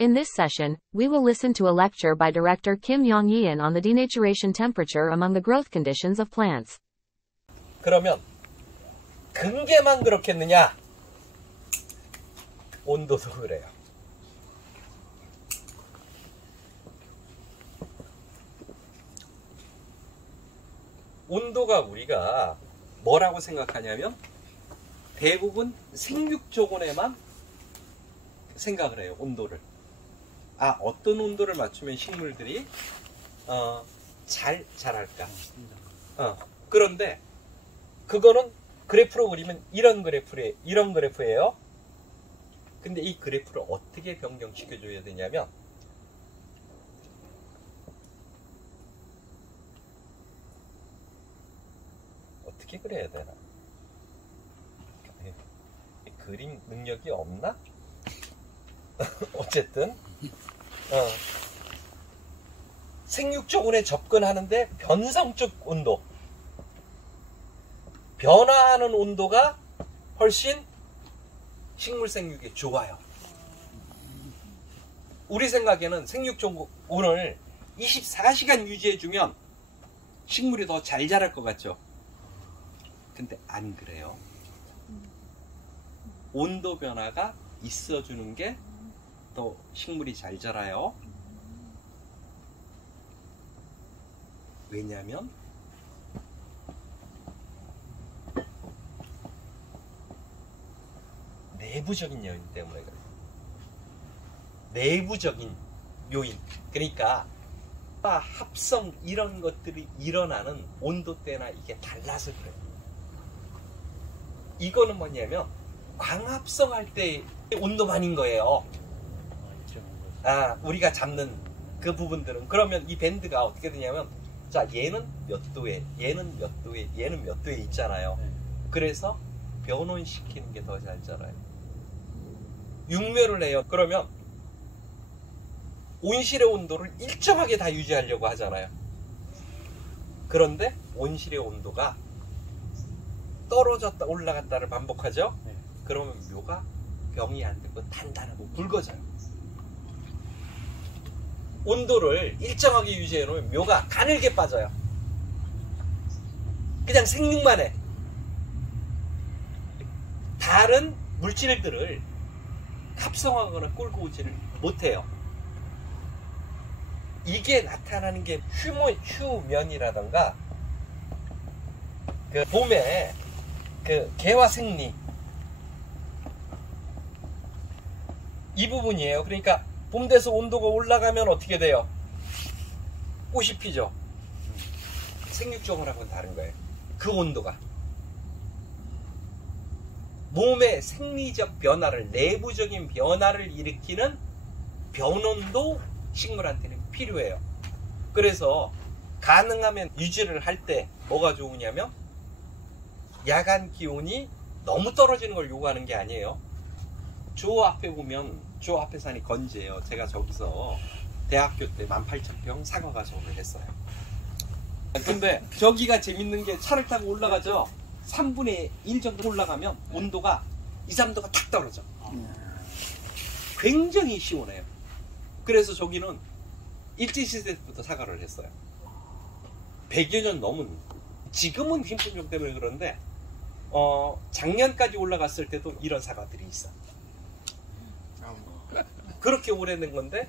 In this session, we will listen to a lecture by director Kim Yong-yeon on the denaturation temperature among the growth conditions of plants. 그러면 근계만 그렇겠느냐? 온도도 그래요. 온도가 우리가 뭐라고 생각하냐면 대부분 생육조건에만 생각을 해요. 온도를. 어떤 온도를 맞추면 식물들이 잘 자랄까. 그런데 그거는 그래프로 그리면 이런 그래프예요. 근데 이 그래프를 어떻게 변경시켜줘야 되냐면 어떻게 그려야 되나? 그림 능력이 없나? 어쨌든 생육조건에 접근하는데 변성적 온도, 변화하는 온도가 훨씬 식물 생육에 좋아요. 우리 생각에는 생육조건을 24시간 유지해주면 식물이 더 잘 자랄 것 같죠? 근데 안 그래요. 온도 변화가 있어주는 게 더 식물이 잘 자라요. 왜냐하면 내부적인 요인 때문에 그래요. 내부적인 요인. 그러니까 합성 이런 것들이 일어나는 온도대나 이게 달라서 그래요. 이거는 뭐냐면 광합성할 때 온도만인 거예요. 우리가 잡는 그 부분들은. 그러면 이 밴드가 어떻게 되냐면, 자, 얘는 몇 도에, 얘는 몇 도에, 얘는 몇 도에 있잖아요. 그래서 변온시키는 게 더 잘 자라요. 육묘를 해요. 그러면 온실의 온도를 일정하게 다 유지하려고 하잖아요. 그런데 온실의 온도가 떨어졌다 올라갔다를 반복하죠. 그러면 묘가 병이 안 되고 단단하고 굵어져요. 온도를 일정하게 유지해 놓으면 묘가 가늘게 빠져요. 그냥 생육만 해. 다른 물질들을 합성하거나 끌고 오지를 못해요. 이게 나타나는 게 휴면이라던가 그 봄에 그 개화 생리 이 부분이에요. 그러니까 봄 돼서 온도가 올라가면 어떻게 돼요? 꽃이 피죠. 생육조건하고는 다른 거예요. 그 온도가 몸의 생리적 변화를, 내부적인 변화를 일으키는 변온도 식물한테는 필요해요. 그래서 가능하면 유지를 할 때 뭐가 좋으냐면 야간 기온이 너무 떨어지는 걸 요구하는 게 아니에요. 저 앞에 보면 저 앞에 산이 건지예요. 제가 저기서 대학교 때 18,000평 사과 가정을 했어요. 근데 저기가 재밌는 게 차를 타고 올라가죠. 3분의 1 정도 올라가면 온도가 2, 3도가 탁 떨어져. 굉장히 시원해요. 그래서 저기는 일제시대 때부터 사과를 했어요. 100여 년 넘은. 지금은 흰분종 때문에 그런데 작년까지 올라갔을 때도 이런 사과들이 있어. 그렇게 오래된 건데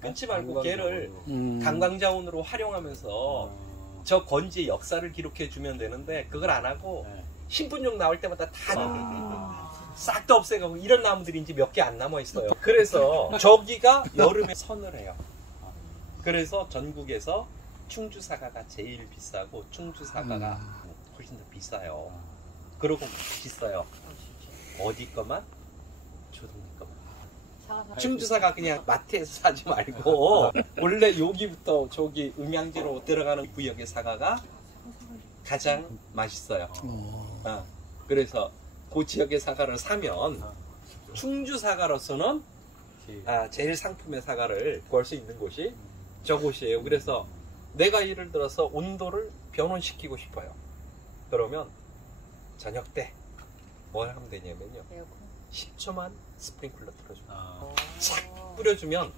끊지 말고 걔를 관광자원으로 활용하면서 저 건지의 역사를 기록해 주면 되는데 그걸 안 하고 신분종 나올 때마다 다 싹 다 없애가고 이런 나무들이 이제 몇 개 안 남아 있어요. 그래서 저기가 여름에 선을 해요. 그래서 전국에서 충주 사과가 제일 비싸고 충주 사과가 훨씬 더 비싸요. 그러고 비싸요. 어디 거만? 조동네 거만. 충주 사과 그냥 마트에서 사지 말고 원래 여기부터 저기 음양지로 들어가는 구역의 사과가 가장 맛있어요. 그래서 그 지역의 사과를 사면 충주 사과로서는 제일 상품의 사과를 구할 수 있는 곳이 저곳이에요. 그래서 내가 예를 들어서 온도를 변온시키고 싶어요. 그러면 저녁 때 뭘 하면 되냐면요. 10초만 스프링클러 틀어줘. 착! 뿌려주면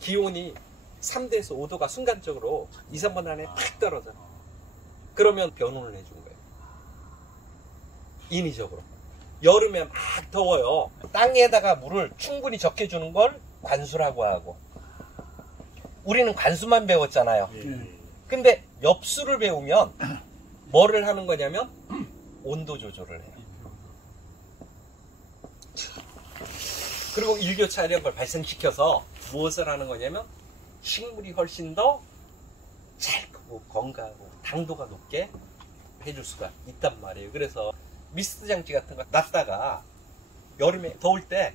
기온이 3도에서 5도가 순간적으로 2, 3분 안에 팍 떨어져. 그러면 변온을 해준 거예요. 인위적으로. 여름에 막 더워요. 땅에다가 물을 충분히 적해주는 걸 관수라고 하고, 우리는 관수만 배웠잖아요. 근데 엽수를 배우면 뭐를 하는 거냐면 온도 조절을 해요. 그리고 일교차 이런 걸 발생시켜서 무엇을 하는 거냐면 식물이 훨씬 더 잘 크고 건강하고 당도가 높게 해줄 수가 있단 말이에요. 그래서 미스트 장치 같은 거 놨다가 여름에 더울 때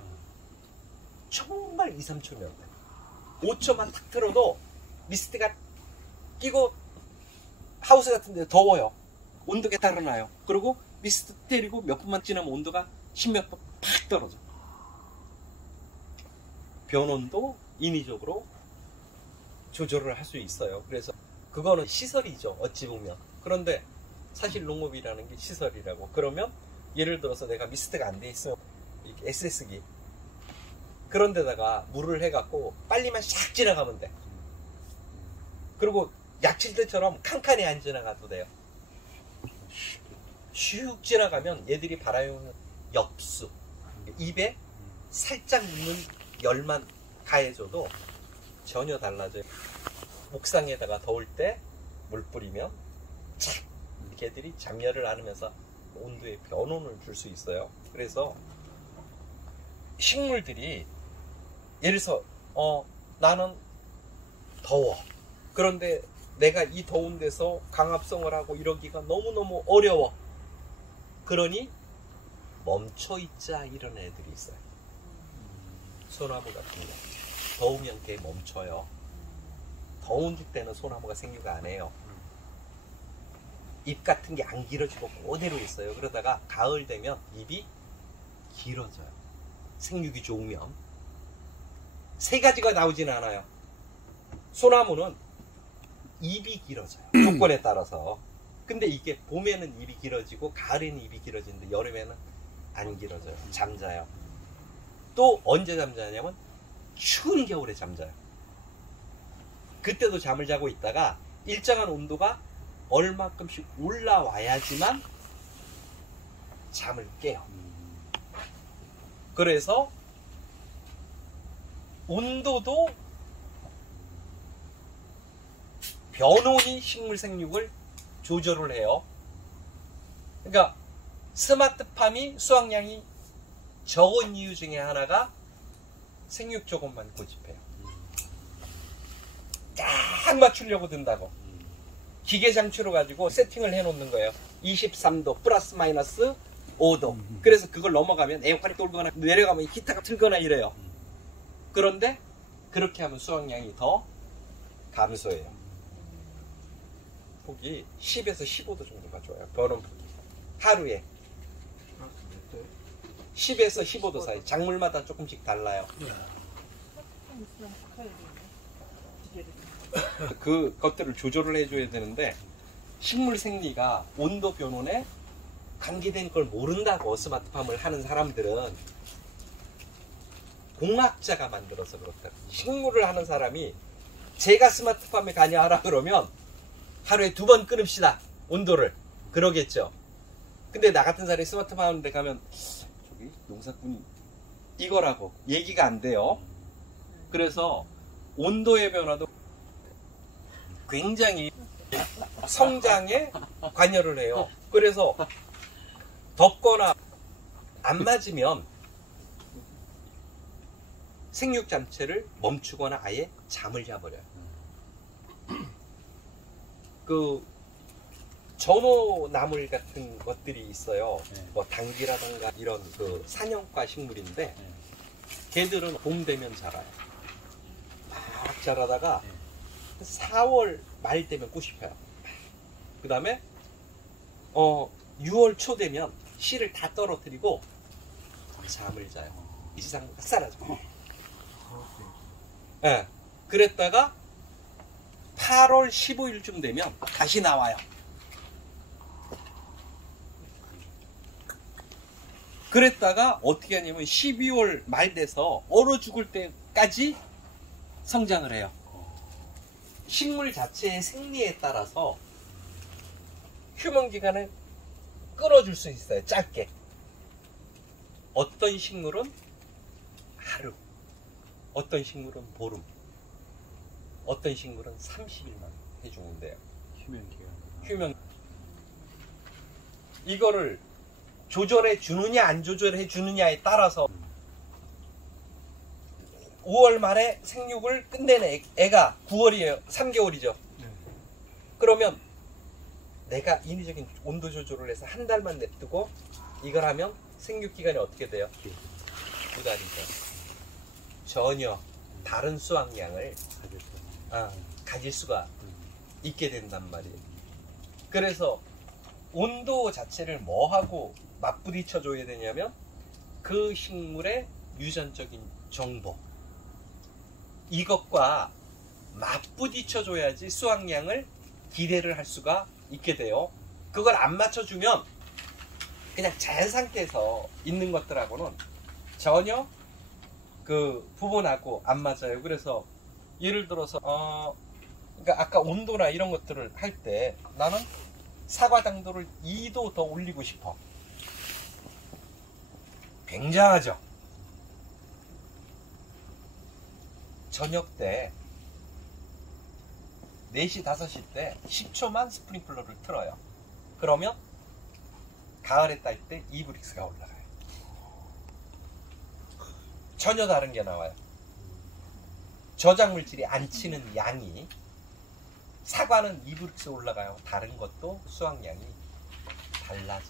정말 2, 3초면 돼. 5초만 탁 틀어도 미스트가 끼고 하우스 같은 데 더워요. 온도가 달아나요. 그리고 미스트 때리고 몇 분만 지나면 온도가 10몇 분 팍 떨어져. 변온도 인위적으로 조절을 할 수 있어요. 그래서 그거는 시설이죠. 어찌 보면. 그런데 사실 농업이라는 게 시설이라고. 그러면 예를 들어서 내가 미스트가 안 돼 있으면 SS기 그런 데다가 물을 해갖고 빨리만 샥 지나가면 돼. 그리고 약칠 때처럼 칸칸이 안 지나가도 돼요. 슉 지나가면 얘들이 바라요는 엽수. 입에 살짝 있는 열만 가해줘도 전혀 달라져요. 목상에다가 더울 때 물 뿌리면 착! 걔들이 잠열을 안으면서 온도에 변온을 줄 수 있어요. 그래서 식물들이 예를 들어서 나는 더워. 그런데 내가 이 더운 데서 강압성을 하고 이러기가 너무너무 어려워. 그러니 멈춰있자 이런 애들이 있어요. 소나무 같은 거. 더우면 걔 멈춰요. 더운 때는 소나무가 생육을 안 해요. 잎 같은 게 안 길어지고 그대로 있어요. 그러다가 가을 되면 잎이 길어져요. 생육이 좋으면. 세 가지가 나오진 않아요. 소나무는 잎이 길어져요. 조건에 따라서. 근데 이게 봄에는 잎이 길어지고 가을에는 잎이 길어지는데 여름에는 안 길어져요. 잠자요. 또 언제 잠자냐면 추운 겨울에 잠자요. 그때도 잠을 자고 있다가 일정한 온도가 얼마큼씩 올라와야지만 잠을 깨요. 그래서 온도도 변온이 식물 생육을 조절을 해요. 그러니까 스마트팜이 수확량이 적은 이유 중에 하나가 생육 조건만 고집해요. 딱 맞추려고 든다고. 기계 장치로 가지고 세팅을 해 놓는 거예요. 23도 플러스 마이너스 5도. 그래서 그걸 넘어가면 에어컨이 돌거나 내려가면 히터가 틀거나 이래요. 그런데 그렇게 하면 수확량이 더 감소해요. 폭이 10에서 15도 정도가 좋아요. 변온 폭이. 하루에 10에서 15도 사이. 작물마다 조금씩 달라요. 그 것들을 조절을 해줘야 되는데 식물 생리가 온도 변온에 관계된 걸 모른다고 스마트팜을 하는 사람들은 공학자가 만들어서 그렇다. 식물을 하는 사람이 제가 스마트팜에 가냐 하라 그러면 하루에 2번 끊읍시다. 온도를. 그러겠죠. 근데 나 같은 사람이 스마트팜 하는 데 가면 저기 농사꾼이 이거라고 얘기가 안 돼요. 그래서 온도의 변화도 굉장히 성장에 관여를 해요. 그래서 덥거나 안 맞으면 생육 잠체를 멈추거나 아예 잠을 자버려요. 그 전호나물 같은 것들이 있어요. 뭐 당귀라든가 이런 그 사냥과 식물인데 걔들은 봄 되면 자라요. 막 자라다가 4월 말 되면 꽃이 펴요. 그 다음에 6월 초 되면 씨를 다 떨어뜨리고 잠을 자요. 이지상무가 사라져요. 네. 그랬다가 8월 15일쯤 되면 다시 나와요. 그랬다가 어떻게 하냐면 12월 말 돼서 얼어 죽을 때 때까지 성장을 해요. 식물 자체의 생리에 따라서 휴먼 기간을 끌어줄 수 있어요. 짧게. 어떤 식물은 하루, 어떤 식물은 보름, 어떤 식물은 30일만 해주는데요. 휴면. 이거를 조절해 주느냐 안 조절해 주느냐에 따라서 5월 말에 생육을 끝내는 애가 9월이에요. 3개월이죠. 그러면 내가 인위적인 온도 조절을 해서 한 달만 냅두고 이걸 하면 생육 기간이 어떻게 돼요? 2달이죠. 전혀 다른 수확량을 가질 수가 있게 된단 말이에요. 그래서 온도 자체를 뭐하고 맞부딪혀 줘야 되냐면 그 식물의 유전적인 정보, 이것과 맞부딪혀 줘야지 수확량을 기대를 할 수가 있게 돼요. 그걸 안 맞춰주면 그냥 자연 상태에서 있는 것들하고는 전혀 그 부분하고 안 맞아요. 그래서 예를 들어서 그러니까 아까 온도나 이런 것들을 할 때 나는 사과 당도를 2도 더 올리고 싶어. 굉장하죠. 저녁 때 4시, 5시 때 10초만 스프링클러를 틀어요. 그러면 가을에 딸 때 이브릭스가 올라가요. 전혀 다른 게 나와요. 저장물질이 안 치는 양이, 사과는 이브릭스 올라가요. 다른 것도 수확량이 달라져.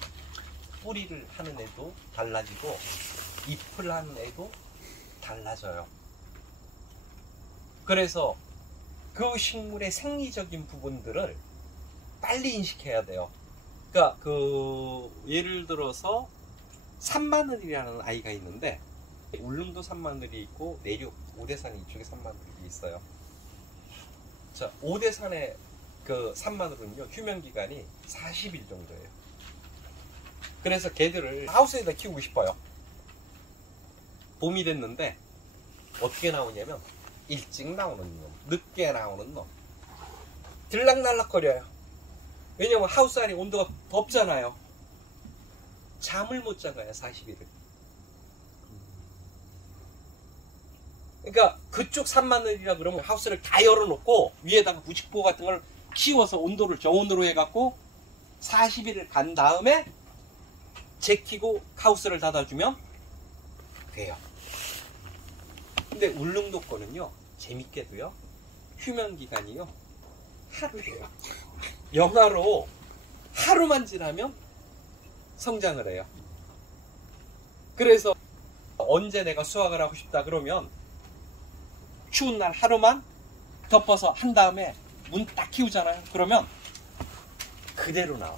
뿌리를 하는 애도 달라지고 잎을 하는 애도 달라져요. 그래서 그 식물의 생리적인 부분들을 빨리 인식해야 돼요. 그러니까 예를 들어서 산마늘이라는 아이가 있는데, 울릉도 산마늘이 있고 내륙 오대산 이쪽에 산마늘이 있어요. 자, 오대산의 그 산마늘은요, 휴면 기간이 40일 정도예요. 그래서 걔들을 하우스에다 키우고 싶어요. 봄이 됐는데 어떻게 나오냐면 일찍 나오는 놈, 늦게 나오는 놈, 들락날락거려요. 왜냐면 하우스 안에 온도가 덥잖아요. 잠을 못 자가요, 40일을. 그러니까 그쪽 산마늘이라 그러면 하우스를 다 열어놓고 위에다가 부직포 같은 걸 키워서 온도를 저온으로 해갖고 40일을 간 다음에 제키고 하우스를 닫아주면 돼요. 근데 울릉도 거는요, 재밌게도요, 휴면 기간이요, 하루예요. 영하로 하루만 지나면 성장을 해요. 그래서 언제 내가 수확을 하고 싶다 그러면 추운 날 하루만 덮어서 한 다음에 문 딱 키우잖아요. 그러면 그대로 나와.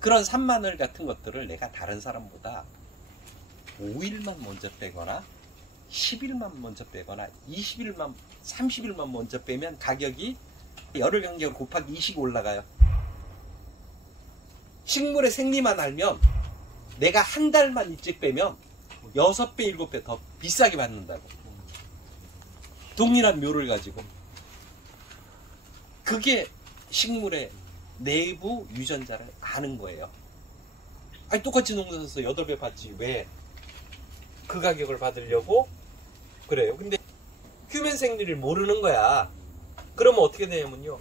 그런 산마늘 같은 것들을 내가 다른 사람보다 5일만 먼저 빼거나 10일만 먼저 빼거나 20일만 30일만 먼저 빼면 가격이 열흘 간격으로 곱하기 20 올라가요. 식물의 생리만 알면 내가 한 달만 일찍 빼면 6배 7배 더 비싸게 받는다고. 동일한 묘를 가지고. 그게 식물의 내부 유전자를 아는 거예요. 아니, 똑같이 농사져서 8배 받지 왜 그 가격을 받으려고 그래요. 근데 휴면 생리를 모르는 거야. 그러면 어떻게 되냐면요,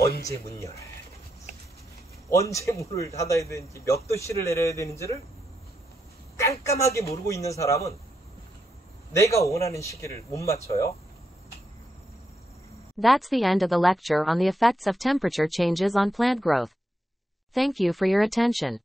언제 문 열어야 되는지, 언제 문을 닫아야 되는지, 몇 도씨를 내려야 되는지를 깜깜하게 모르고 있는 사람은 내가 원하는 시기를 못 맞춰요. That's the end of the lecture on the effects of temperature changes on plant growth. Thank you for your attention.